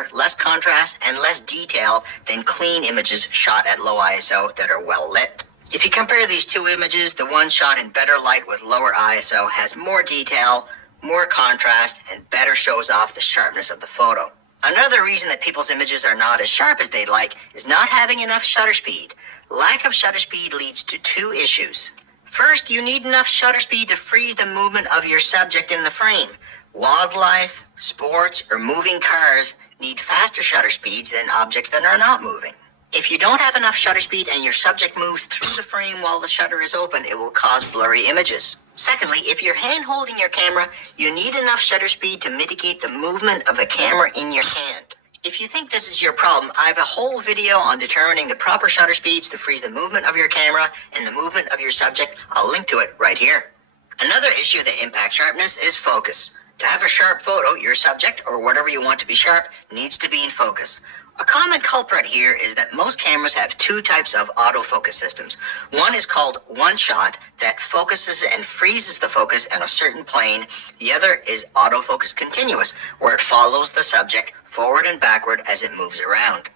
glare, less contrast, and less detail than clean images shot at low ISO that are well lit. If you compare these two images, the one shot in better light with lower ISO has more detail, more contrast, and better shows off the sharpness of the photo. Another reason that people's images are not as sharp as they'd like is not having enough shutter speed. Lack of shutter speed leads to two issues. First, you need enough shutter speed to freeze the movement of your subject in the frame. Wildlife, sports, or moving cars need faster shutter speeds than objects that are not moving. If you don't have enough shutter speed and your subject moves through the frame while the shutter is open, it will cause blurry images. Secondly, if you're hand-holding your camera, you need enough shutter speed to mitigate the movement of the camera in your hand. If you think this is your problem, I have a whole video on determining the proper shutter speeds to freeze the movement of your camera and the movement of your subject. I'll link to it right here. Another issue that impacts sharpness is focus. To have a sharp photo, your subject, or whatever you want to be sharp, needs to be in focus. A common culprit here is that most cameras have two types of autofocus systems. One is called one-shot that focuses and freezes the focus in a certain plane. The other is autofocus continuous, where it follows the subject forward and backward as it moves around.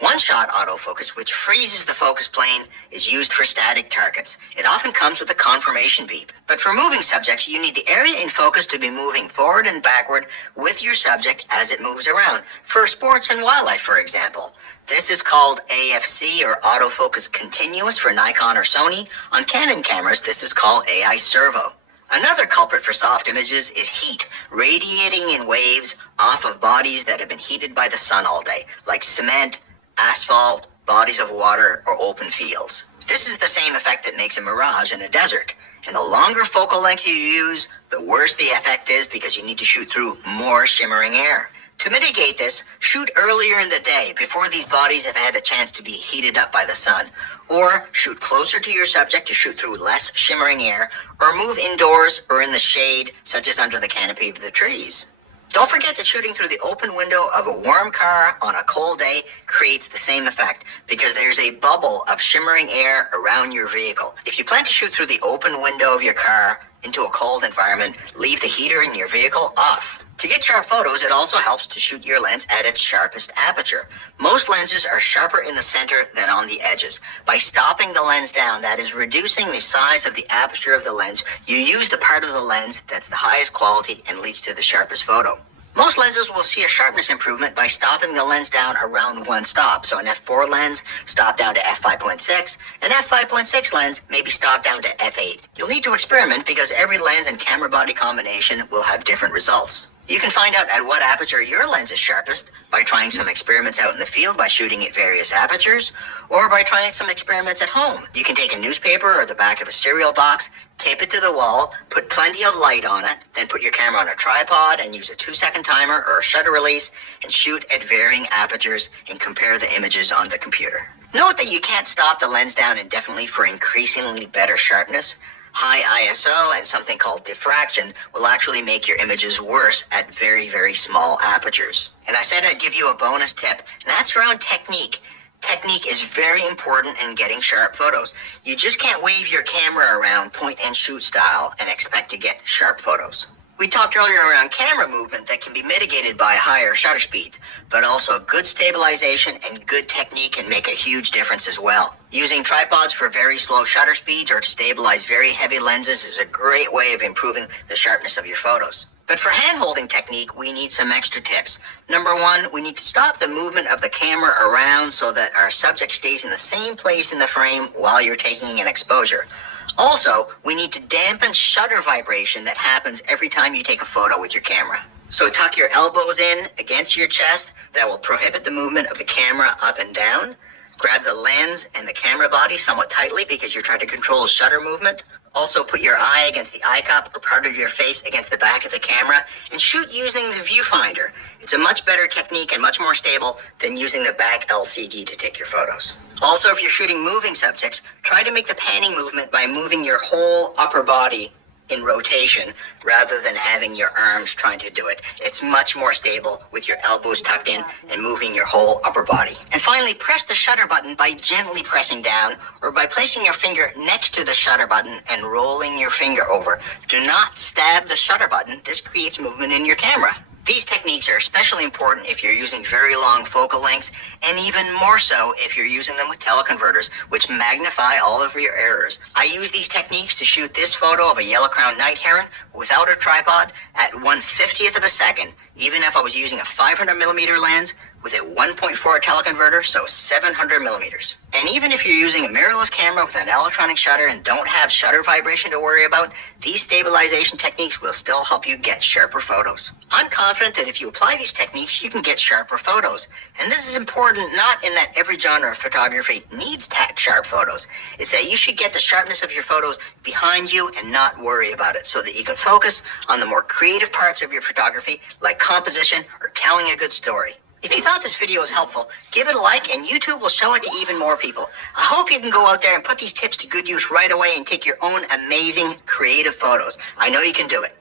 One-shot autofocus, which freezes the focus plane, is used for static targets. It often comes with a confirmation beep. But for moving subjects, you need the area in focus to be moving forward and backward with your subject as it moves around. For sports and wildlife, for example. This is called AFC, or autofocus continuous, for Nikon or Sony. On Canon cameras, this is called AI servo. Another culprit for soft images is heat, radiating in waves off of bodies that have been heated by the sun all day, like cement, asphalt, bodies of water, or open fields. This is the same effect that makes a mirage in a desert. And the longer focal length you use, the worse the effect is because you need to shoot through more shimmering air. To mitigate this, shoot earlier in the day before these bodies have had a chance to be heated up by the sun. Or shoot closer to your subject to shoot through less shimmering air, or move indoors or in the shade, such as under the canopy of the trees. Don't forget that shooting through the open window of a warm car on a cold day creates the same effect because there's a bubble of shimmering air around your vehicle. If you plan to shoot through the open window of your car into a cold environment, leave the heater in your vehicle off. To get sharp photos, it also helps to shoot your lens at its sharpest aperture. Most lenses are sharper in the center than on the edges. By stopping the lens down, that is reducing the size of the aperture of the lens, you use the part of the lens that's the highest quality and leads to the sharpest photo. Most lenses will see a sharpness improvement by stopping the lens down around one stop. So an f4 lens, stop down to f5.6. An f5.6 lens may be stopped down to f8. You'll need to experiment because every lens and camera body combination will have different results. You can find out at what aperture your lens is sharpest by trying some experiments out in the field by shooting at various apertures, or by trying some experiments at home. You can take a newspaper or the back of a cereal box, tape it to the wall, put plenty of light on it, then put your camera on a tripod and use a 2-second timer or a shutter release and shoot at varying apertures and compare the images on the computer. Note that you can't stop the lens down indefinitely for increasingly better sharpness. High ISO and something called diffraction will actually make your images worse at very, very small apertures. And I said I'd give you a bonus tip, and that's around technique. Technique is very important in getting sharp photos. You just can't wave your camera around point and shoot style and expect to get sharp photos. We talked earlier around camera movement that can be mitigated by higher shutter speeds, but also good stabilization and good technique can make a huge difference as well. Using tripods for very slow shutter speeds or to stabilize very heavy lenses is a great way of improving the sharpness of your photos. But for hand-holding technique, we need some extra tips. Number one, we need to stop the movement of the camera around so that our subject stays in the same place in the frame while you're taking an exposure. Also, we need to dampen shutter vibration that happens every time you take a photo with your camera. So tuck your elbows in against your chest. That will prohibit the movement of the camera up and down. Grab the lens and the camera body somewhat tightly because you're trying to control shutter movement. Also put your eye against the eye cup or part of your face against the back of the camera and shoot using the viewfinder. It's a much better technique and much more stable than using the back LCD to take your photos. Also, if you're shooting moving subjects, try to make the panning movement by moving your whole upper body in rotation rather than having your arms trying to do it. It's much more stable with your elbows tucked in and moving your whole upper body. And finally, press the shutter button by gently pressing down or by placing your finger next to the shutter button and rolling your finger over. Do not stab the shutter button. This creates movement in your camera. These techniques are especially important if you're using very long focal lengths, and even more so if you're using them with teleconverters, which magnify all of your errors. I use these techniques to shoot this photo of a yellow-crowned night heron without a tripod at 1/50th of a second, even if I was using a 500 millimeter lens with a 1.4 teleconverter, so 700 millimeters. And even if you're using a mirrorless camera with an electronic shutter and don't have shutter vibration to worry about, these stabilization techniques will still help you get sharper photos. I'm confident that if you apply these techniques, you can get sharper photos. And this is important not in that every genre of photography needs sharp photos. It's that you should get the sharpness of your photos behind you and not worry about it, so that you can focus on the more creative parts of your photography, like composition or telling a good story. If you thought this video was helpful, give it a like and YouTube will show it to even more people. I hope you can go out there and put these tips to good use right away and take your own amazing creative photos. I know you can do it.